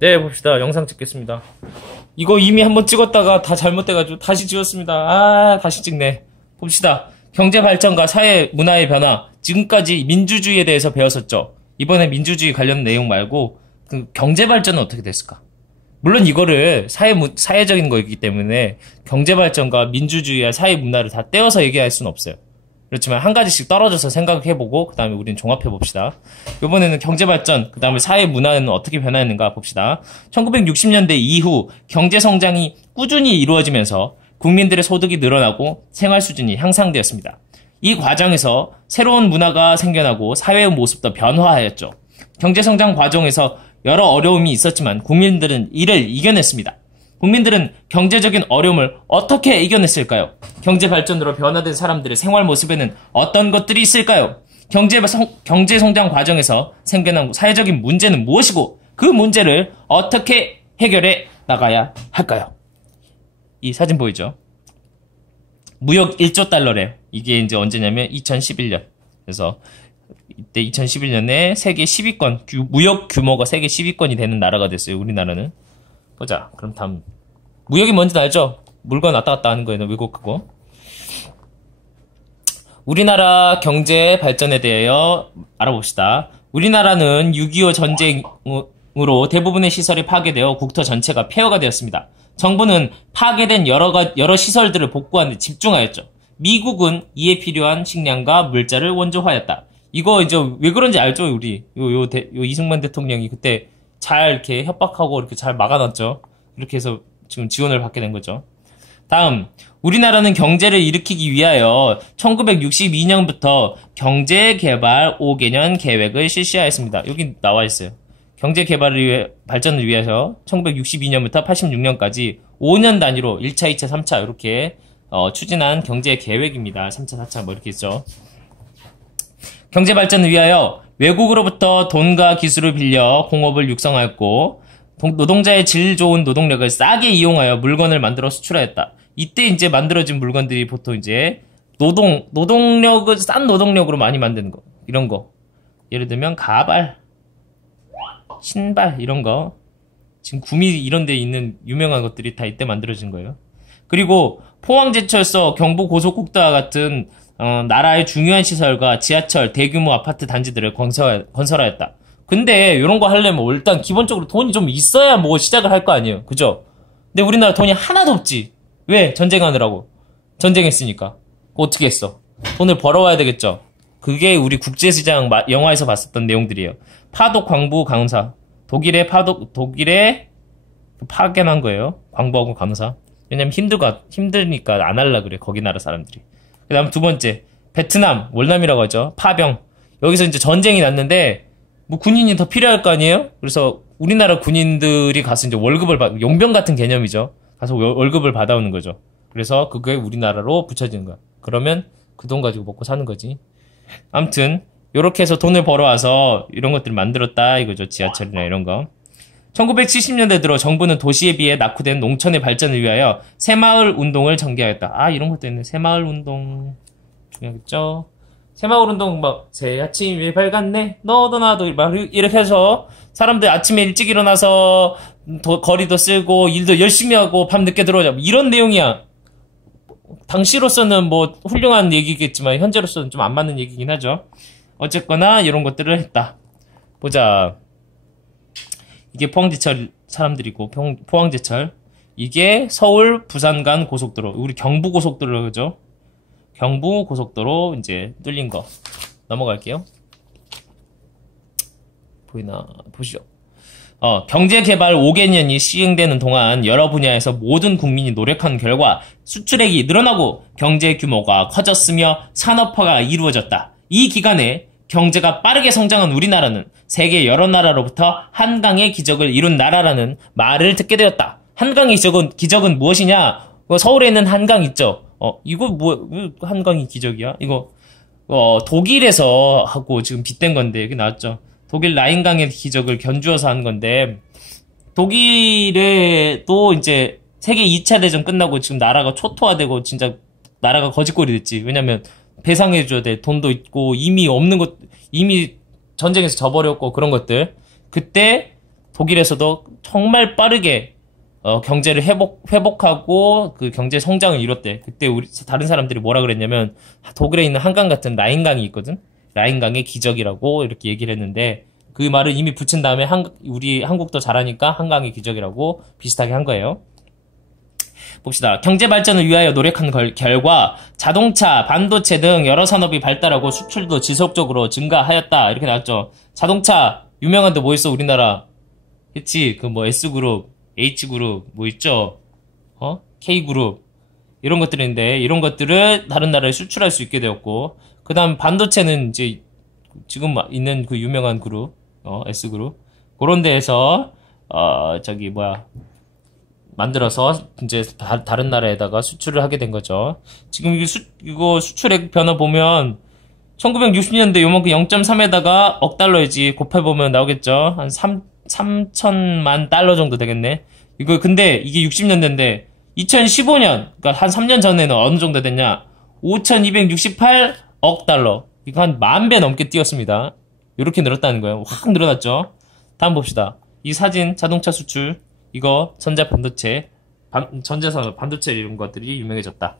네, 봅시다. 영상 찍겠습니다. 이거 이미 한번 찍었다가 다 잘못돼가지고 다시 찍었습니다. 아, 다시 찍네. 봅시다. 경제 발전과 사회 문화의 변화. 지금까지 민주주의에 대해서 배웠었죠. 이번에 민주주의 관련 내용 말고 그 경제 발전은 어떻게 됐을까? 물론 이거를 사회적인 거이기 때문에 경제 발전과 민주주의와 사회 문화를 다 떼어서 얘기할 수는 없어요. 그렇지만 한 가지씩 떨어져서 생각해보고 그 다음에 우리는 종합해봅시다. 이번에는 경제발전, 그 다음에 사회 문화는 어떻게 변화했는가 봅시다. 1960년대 이후 경제성장이 꾸준히 이루어지면서 국민들의 소득이 늘어나고 생활 수준이 향상되었습니다. 이 과정에서 새로운 문화가 생겨나고 사회의 모습도 변화하였죠. 경제성장 과정에서 여러 어려움이 있었지만 국민들은 이를 이겨냈습니다. 국민들은 경제적인 어려움을 어떻게 이겨냈을까요? 경제 발전으로 변화된 사람들의 생활 모습에는 어떤 것들이 있을까요? 경제 성장 과정에서 생겨난 사회적인 문제는 무엇이고 그 문제를 어떻게 해결해 나가야 할까요? 이 사진 보이죠? 무역 1조 달러래. 이게 이제 언제냐면 2011년. 그래서 이때 2011년에 세계 10위권, 무역 규모가 세계 10위권이 되는 나라가 됐어요. 우리나라는. 보자. 그럼 다음. 무역이 뭔지 알죠? 물건 왔다 갔다 하는 거예요. 외국 그거. 우리나라 경제 발전에 대하여 알아봅시다. 우리나라는 6.25 전쟁으로 대부분의 시설이 파괴되어 국토 전체가 폐허가 되었습니다. 정부는 파괴된 여러 시설들을 복구하는 데 집중하였죠. 미국은 이에 필요한 식량과 물자를 원조하였다. 이거 이제 왜 그런지 알죠? 우리 요 이승만 대통령이 그때 잘 이렇게 협박하고 이렇게 잘 막아놨죠. 이렇게 해서 지금 지원을 받게 된 거죠. 다음, 우리나라는 경제를 일으키기 위하여 1962년부터 경제개발 5개년 계획을 실시하였습니다. 여기 나와 있어요. 발전을 위해서 1962년부터 86년까지 5년 단위로 1차, 2차, 3차 이렇게 추진한 경제 계획입니다. 3차, 4차 뭐 이렇게 있죠. 경제 발전을 위하여 외국으로부터 돈과 기술을 빌려 공업을 육성하였고 노동자의 질 좋은 노동력을 싸게 이용하여 물건을 만들어 수출하였다. 이때 이제 만들어진 물건들이 보통 이제 노동력을 싼 노동력으로 많이 만드는 거. 이런 거. 예를 들면 가발, 신발 이런 거. 지금 구미 이런 데 있는 유명한 것들이 다 이때 만들어진 거예요. 그리고 포항제철소, 경부고속국도와 같은 나라의 중요한 시설과 지하철, 대규모 아파트 단지들을 건설하였다. 근데 이런 거 하려면 일단 기본적으로 돈이 좀 있어야 뭐 시작을 할 거 아니에요. 그죠? 근데 우리나라 돈이 하나도 없지. 왜? 전쟁하느라고. 전쟁했으니까. 어떻게 했어? 돈을 벌어와야 되겠죠. 그게 우리 국제시장 영화에서 봤었던 내용들이에요. 파독 광부 강사. 독일에 파견한 거예요. 광부하고 강사. 왜냐면 힘드니까 안 할라 그래. 거기 나라 사람들이. 그 다음 두 번째. 베트남, 월남이라고 하죠. 파병. 여기서 이제 전쟁이 났는데 뭐 군인이 더 필요할 거 아니에요? 그래서 우리나라 군인들이 가서 이제 용병 같은 개념이죠. 가서 월급을 받아오는 거죠. 그래서 그게 우리나라로 붙여지는 거야. 그러면 그 돈 가지고 먹고 사는 거지. 아무튼 요렇게 해서 돈을 벌어와서 이런 것들을 만들었다 이거죠. 지하철이나 이런 거. 1970년대 들어 정부는 도시에 비해 낙후된 농촌의 발전을 위하여 새마을 운동을 전개하였다. 아, 이런 것도 있네. 새마을 운동 중요하겠죠. 새마을 운동 새 아침이 밝았네 너도 나도 막 이렇게 해서 사람들 아침에 일찍 일어나서 거리도 쓸고 일도 열심히 하고 밤 늦게 들어오자 이런 내용이야. 당시로서는 뭐 훌륭한 얘기겠지만 현재로서는 좀 안 맞는 얘기긴 하죠. 어쨌거나 이런 것들을 했다. 보자. 이게 포항제철 사람들이고 포항제철 이게 서울 부산 간 고속도로 우리 경부고속도로 그죠? 경부고속도로 이제 뚫린 거 넘어갈게요. 보시죠. 경제개발 5개년이 시행되는 동안 여러 분야에서 모든 국민이 노력한 결과 수출액이 늘어나고 경제 규모가 커졌으며 산업화가 이루어졌다. 이 기간에 경제가 빠르게 성장한 우리나라는 세계 여러 나라로부터 한강의 기적을 이룬 나라라는 말을 듣게 되었다. 한강의 기적은 무엇이냐? 서울에 있는 한강 있죠? 이거 한강이 기적이야? 이거, 독일에서 하고 지금 빗댄 건데, 여기 나왔죠? 독일 라인강의 기적을 견주어서 한 건데, 독일에 또 이제 세계 2차 대전 끝나고 지금 나라가 초토화되고 진짜 나라가 거지꼴이 됐지. 왜냐면 배상해줘야 돼. 돈도 있고, 이미 전쟁에서 져버렸고 그런 것들. 그때 독일에서도 정말 빠르게 경제를 회복하고 그 경제 성장을 이뤘대. 그때 다른 사람들이 뭐라 그랬냐면 독일에 있는 한강 같은 라인강이 있거든. 라인강의 기적이라고 이렇게 얘기를 했는데 그 말을 이미 붙인 다음에 우리 한국도 잘하니까 한강의 기적이라고 비슷하게 한 거예요. 봅시다. 경제 발전을 위하여 노력한 결과 자동차, 반도체 등 여러 산업이 발달하고 수출도 지속적으로 증가하였다. 이렇게 나왔죠. 자동차 유명한 데 뭐 있어 우리나라? 그치? 그 뭐 S그룹, H그룹 뭐 있죠? K그룹 이런 것들인데 이런 것들을 다른 나라에 수출할 수 있게 되었고 그 다음 반도체는 이제 지금 있는 그 유명한 그룹 S그룹 그런 데에서 만들어서 이제 다른 나라에다가 수출을 하게 된 거죠. 지금 이거 수출액 변화 보면 1960년대 요만큼 0.3에다가 억 달러이지 곱해보면 나오겠죠. 한 3천만 달러 정도 되겠네. 이거 근데 이게 60년대인데 2015년 그러니까 한 3년 전에는 어느 정도 됐냐? 5,268억 달러. 이거 한 10,000배 넘게 뛰었습니다. 이렇게 늘었다는 거예요. 확 늘어났죠. 다음 봅시다. 이 사진 자동차 수출 이거 전자 반도체 전자산업 반도체 이런 것들이 유명해졌다.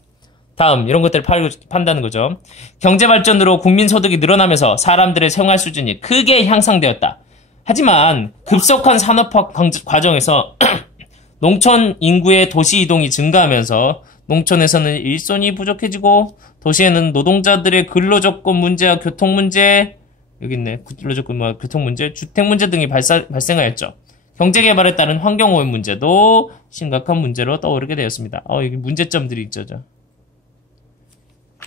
다음 이런 것들을 판다는 거죠. 경제 발전으로 국민 소득이 늘어나면서 사람들의 생활 수준이 크게 향상되었다. 하지만 급속한 산업화 과정에서 농촌 인구의 도시 이동이 증가하면서 농촌에서는 일손이 부족해지고 도시에는 노동자들의 근로조건 문제와 교통 문제 여기 있네. 근로조건과 교통 문제, 주택 문제 등이 발생하였죠. 경제개발에 따른 환경오염 문제도 심각한 문제로 떠오르게 되었습니다. 여기 문제점들이 있죠.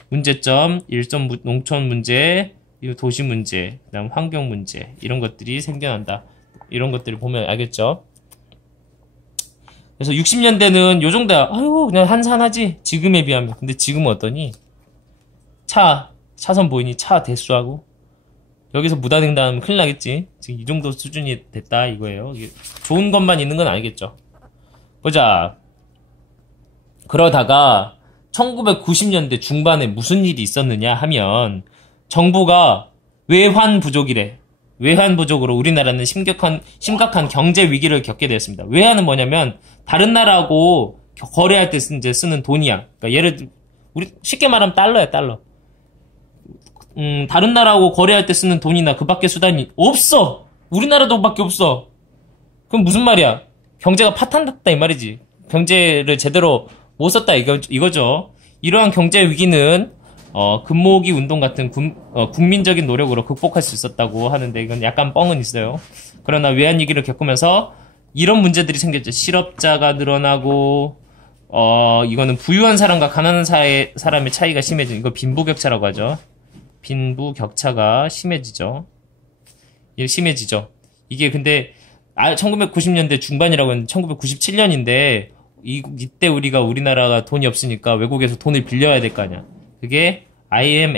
문제점, 일선 농촌 문제, 도시 문제, 그다음 환경 문제 이런 것들이 생겨난다. 이런 것들을 보면 알겠죠. 그래서 60년대는 요 정도야. 그냥 한산하지. 지금에 비하면. 근데 지금은 어떠니? 차선 보이니? 차 대수하고 여기서 무단횡단하면 큰일 나겠지. 지금 이 정도 수준이 됐다 이거예요. 이게 좋은 것만 있는 건 아니겠죠. 보자. 그러다가 1990년대 중반에 무슨 일이 있었느냐 하면 정부가 외환 부족이래. 외환 부족으로 우리나라는 심각한 경제 위기를 겪게 되었습니다. 외환은 뭐냐면 다른 나라하고 거래할 때 쓰는 돈이야. 그러니까 예를 들어 우리 쉽게 말하면 달러야 달러. 다른 나라하고 거래할 때 쓰는 돈이나 그 밖의 수단이 없어. 우리나라 돈밖에 없어. 그럼 무슨 말이야? 경제가 파탄났다 이 말이지. 경제를 제대로 못 썼다 이거죠. 이러한 경제 위기는 금모으기 운동 같은 국민적인 노력으로 극복할 수 있었다고 하는데 이건 약간 뻥은 있어요. 그러나 외환 위기를 겪으면서 이런 문제들이 생겼죠. 실업자가 늘어나고 이거는 부유한 사람과 가난한 사람의 차이가 심해지는 이거 빈부격차라고 하죠. 빈부격차가 심해지죠. 이게 근데 1990년대 중반이라고 했는데 1997년인데 이때 우리나라가 돈이 없으니까 외국에서 돈을 빌려야 될 거 아니야. 그게 IMF